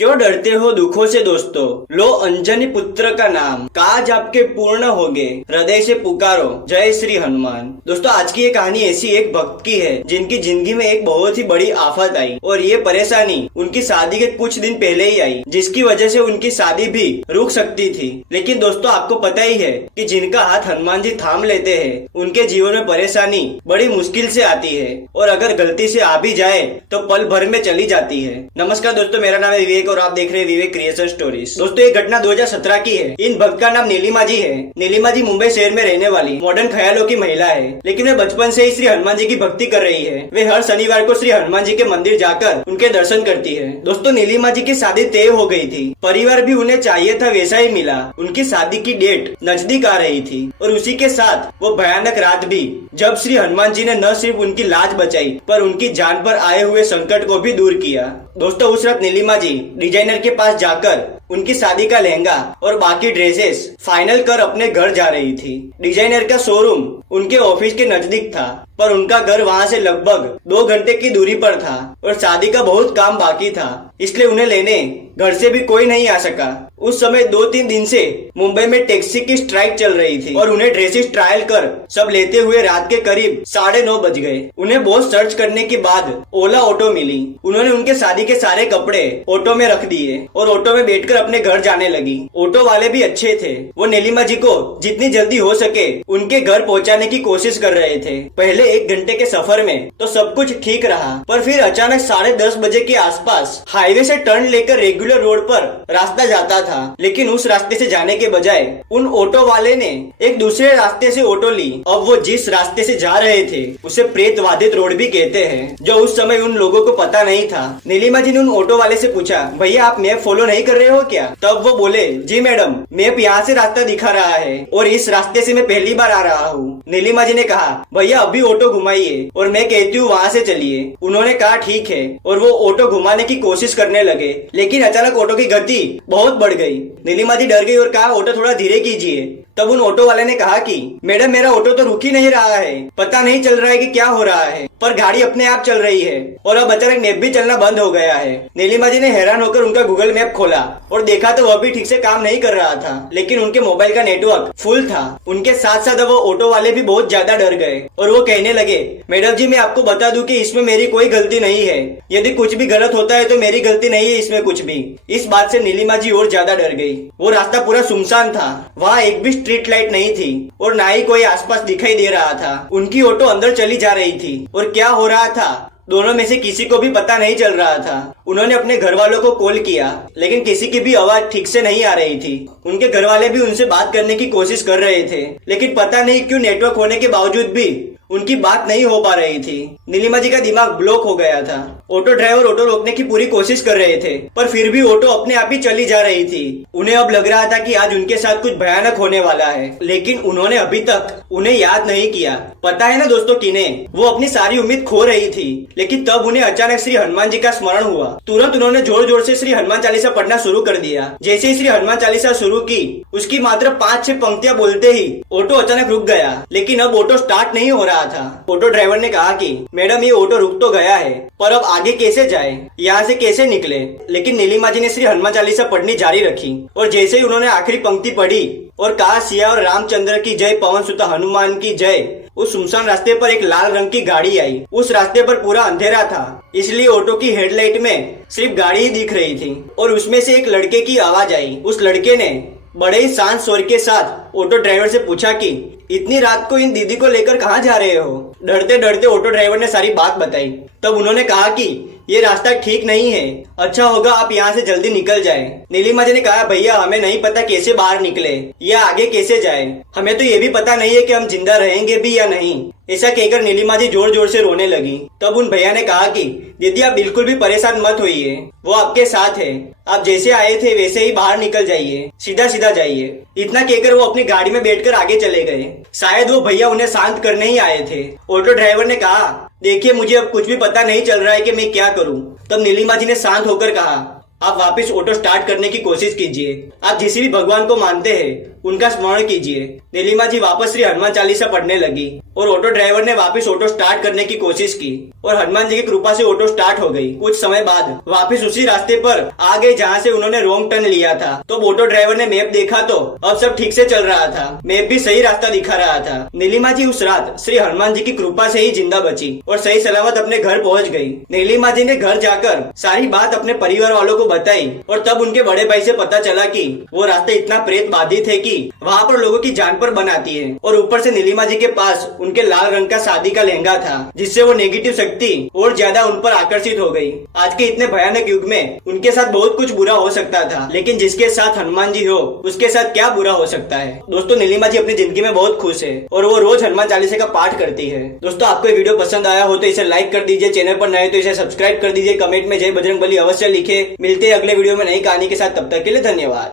क्यों डरते हो दुखों से दोस्तों, लो अंजनी पुत्र का नाम, काज आपके पूर्ण होगे, हृदय से पुकारो जय श्री हनुमान। दोस्तों आज की ये कहानी ऐसी एक भक्त की है जिनकी जिंदगी में एक बहुत ही बड़ी आफत आई और ये परेशानी उनकी शादी के कुछ दिन पहले ही आई, जिसकी वजह से उनकी शादी भी रुक सकती थी। लेकिन दोस्तों आपको पता ही है कि जिनका हाथ हनुमान जी थाम लेते हैं उनके जीवन में परेशानी बड़ी मुश्किल से आती है और अगर गलती से आ भी जाए तो पल भर में चली जाती है। नमस्कार दोस्तों, मेरा नाम है विवेक और आप देख रहे हैं विवेक क्रिएशन स्टोरीज। दोस्तों ये घटना 2017 की है। इन भक्त का नाम नीलिमा जी है। नीलिमा जी मुंबई शहर में रहने वाली मॉडर्न ख्यालों की महिला है, लेकिन वे बचपन से ही श्री हनुमान जी की भक्ति कर रही है। वे हर शनिवार को श्री हनुमान जी के मंदिर जाकर उनके दर्शन करती है। दोस्तों नीलिमा जी की शादी तय हो गई थी, परिवार भी उन्हें चाहिए था वैसा ही मिला। उनकी शादी की डेट नजदीक आ रही थी और उसी के साथ वो भयानक रात भी, जब श्री हनुमान जी ने न सिर्फ उनकी लाज बचाई पर उनकी जान पर आए हुए संकट को भी दूर किया। दोस्तों उस रात नीलिमा जी डिजाइनर के पास जाकर उनकी शादी का लहंगा और बाकी ड्रेसेस फाइनल कर अपने घर जा रही थी। डिजाइनर का शोरूम उनके ऑफिस के नजदीक था पर उनका घर वहां से लगभग 2 घंटे की दूरी पर था और शादी का बहुत काम बाकी था, इसलिए उन्हें लेने घर से भी कोई नहीं आ सका। उस समय 2-3 दिन से मुंबई में टैक्सी की स्ट्राइक चल रही थी और उन्हें ड्रेसेस ट्रायल कर सब लेते हुए रात के करीब 9:30 बज गए। उन्हें बहुत सर्च करने के बाद ओला ऑटो मिली। उन्होंने उनके शादी के सारे कपड़े ऑटो में रख दिए और ऑटो में बैठकर अपने घर जाने लगी। ऑटो वाले भी अच्छे थे, वो नीलिमा जी को जितनी जल्दी हो सके उनके घर पहुंचाने की कोशिश कर रहे थे। पहले 1 घंटे के सफर में तो सब कुछ ठीक रहा, पर फिर अचानक 10:30 बजे के आसपास हाईवे से टर्न लेकर रेगुलर रोड पर रास्ता जाता था, लेकिन उस रास्ते से जाने के बजाय उन ऑटो वाले ने एक दूसरे रास्ते से ऑटो ली। अब वो जिस रास्ते से जा रहे थे उसे प्रेतवादित रोड भी कहते हैं, जो उस समय उन लोगों को पता नहीं था। नीलिमा जी ने उन ऑटो वाले से पूछा, भैया आप मैप फॉलो नहीं कर रहे हो क्या? तब वो बोले, जी मैडम, मैप यहाँ से रास्ता दिखा रहा है और इस रास्ते से मैं पहली बार आ रहा हूँ। नीलिमा जी ने कहा, भैया अभी ऑटो घुमाइए और मैं कहती हूँ वहाँ से चलिए। उन्होंने कहा ठीक है और वो ऑटो घुमाने की कोशिश करने लगे, लेकिन अचानक ऑटो की गति बहुत बढ़ गई। नीलिमा जी डर गई और कहा, ऑटो थोड़ा धीरे कीजिए। तब उन ऑटो वाले ने कहा कि मैडम मेरा ऑटो तो रुक ही नहीं रहा है, पता नहीं चल रहा है कि क्या हो रहा है, पर गाड़ी अपने आप चल रही है और अब अचानक मैप भी चलना बंद हो गया है। नीलिमा जी ने हैरान होकर उनका गूगल मैप खोला और देखा तो वह भी ठीक से काम नहीं कर रहा था, लेकिन उनके मोबाइल का नेटवर्क फुल था। उनके साथ साथ वो ऑटो वाले भी बहुत ज्यादा डर गए और वो कहने लगे, मैडम जी मैं आपको बता दूं कि इसमें मेरी कोई गलती नहीं है, यदि कुछ भी गलत होता है तो मेरी गलती नहीं है इसमें कुछ भी। इस बात से नीलिमा जी और ज्यादा डर गई। वो रास्ता पूरा सुनसान था, वहाँ एक भी स्ट्रीट लाइट नहीं थी और ना ही कोई आसपास दिखाई दे रहा था। उनकी ऑटो अंदर चली जा रही थी और क्या हो रहा था दोनों में से किसी को भी पता नहीं चल रहा था। उन्होंने अपने घर वालों को कॉल किया, लेकिन किसी की भी आवाज ठीक से नहीं आ रही थी। उनके घर वाले भी उनसे बात करने की कोशिश कर रहे थे, लेकिन पता नहीं क्यों नेटवर्क होने के बावजूद भी उनकी बात नहीं हो पा रही थी। नीलिमा जी का दिमाग ब्लॉक हो गया था। ऑटो ड्राइवर ऑटो रोकने की पूरी कोशिश कर रहे थे, पर फिर भी ऑटो अपने आप ही चली जा रही थी। उन्हें अब लग रहा था कि आज उनके साथ कुछ भयानक होने वाला है, लेकिन उन्होंने अभी तक उन्हें याद नहीं किया। पता है ना दोस्तों किन्हें? वो अपनी सारी उम्मीद खो रही थी, लेकिन तब उन्हें अचानक श्री हनुमान जी का स्मरण हुआ। तुरंत उन्होंने जोर जोर से श्री हनुमान चालीसा पढ़ना शुरू कर दिया। जैसे ही श्री हनुमान चालीसा शुरू की, उसकी मात्र 5-6 पंक्तियां बोलते ही ऑटो अचानक रुक गया, लेकिन अब ऑटो स्टार्ट नहीं हो रहा था। ऑटो ड्राइवर ने कहा कि मैडम ये ऑटो रुक तो गया है, पर अब आगे कैसे जाए, यहाँ से कैसे निकले? लेकिन नीलिमा जी ने श्री हनुमान चालीसा पढ़नी जारी रखी और जैसे ही उन्होंने आखिरी पंक्ति पढ़ी और कहा, सिया और रामचंद्र की जय, पवन सुत हनुमान की जय, उस सुनसान रास्ते पर एक लाल रंग की गाड़ी आई। उस रास्ते पर पूरा अंधेरा था, इसलिए ऑटो की हेडलाइट में सिर्फ गाड़ी ही दिख रही थी और उसमें से एक लड़के की आवाज आई। उस लड़के ने बड़े ही शांत स्वर के साथ ऑटो ड्राइवर से पूछा कि इतनी रात को इन दीदी को लेकर कहाँ जा रहे हो? डरते डरते ऑटो ड्राइवर ने सारी बात बताई। तब उन्होंने कहा कि ये रास्ता ठीक नहीं है, अच्छा होगा आप यहाँ से जल्दी निकल जाए। नीलिमा जी ने कहा, भैया हमें नहीं पता कैसे बाहर निकले या आगे कैसे जाए, हमें तो ये भी पता नहीं है कि हम जिंदा रहेंगे भी या नहीं। ऐसा कहकर नीलिमा जी जोर जोर से रोने लगी। तब उन भैया ने कहा कि दीदी आप बिल्कुल भी परेशान मत होइए, वो आपके साथ है, आप जैसे आए थे वैसे ही बाहर निकल जाइए, सीधा सीधा जाइए। इतना कहकर वो अपनी गाड़ी में बैठकर आगे चले गए। शायद वो भैया उन्हें शांत करने ही आए थे। ऑटो ड्राइवर ने कहा, देखिए मुझे अब कुछ भी पता नहीं चल रहा है कि मैं क्या करूं। तब नीलिमा जी ने शांत होकर कहा, आप वापस ऑटो स्टार्ट करने की कोशिश कीजिए। आप जिस भी भगवान को मानते हैं उनका स्मरण कीजिए। नीलिमा जी वापस श्री हनुमान चालीसा पढ़ने लगी और ऑटो ड्राइवर ने वापस ऑटो स्टार्ट करने की कोशिश की और हनुमान जी की कृपा से ऑटो स्टार्ट हो गई। कुछ समय बाद वापस उसी रास्ते पर आ गए जहाँ से उन्होंने रॉन्ग टर्न लिया था। तो ऑटो ड्राइवर ने मैप देखा तो अब सब ठीक से चल रहा था, मैप भी सही रास्ता दिखा रहा था। नीलिमा जी उस रात श्री हनुमान जी की कृपा से ही जिंदा बची और सही सलामत अपने घर पहुँच गई। नीलिमा जी ने घर जाकर सारी बात अपने परिवार वालों को बताई और तब उनके बड़े भाई से पता चला कि वो रास्ता इतना प्रेत बाधित है कि वहाँ पर लोगों की जान पर बनाती है। और ऊपर से नीलिमा जी के पास उनके लाल रंग का शादी का लहंगा था जिससे वो नेगेटिव शक्ति और ज्यादा उन पर आकर्षित हो गई। आज के इतने भयानक युग में उनके साथ बहुत कुछ बुरा हो सकता था, लेकिन जिसके साथ हनुमान जी हो उसके साथ क्या बुरा हो सकता है। दोस्तों नीलिमा जी अपनी जिंदगी में बहुत खुश है और वो रोज हनुमान चालीसा का पाठ करती है। दोस्तों आपको ये वीडियो पसंद आया हो तो इसे लाइक कर दीजिए, चैनल पर नए तो इसे सब्सक्राइब कर दीजिए, कमेंट में जय बजरंगबली अवश्य लिखे। मिलते हैं अगले वीडियो में नई कहानी के साथ, तब तक के लिए धन्यवाद।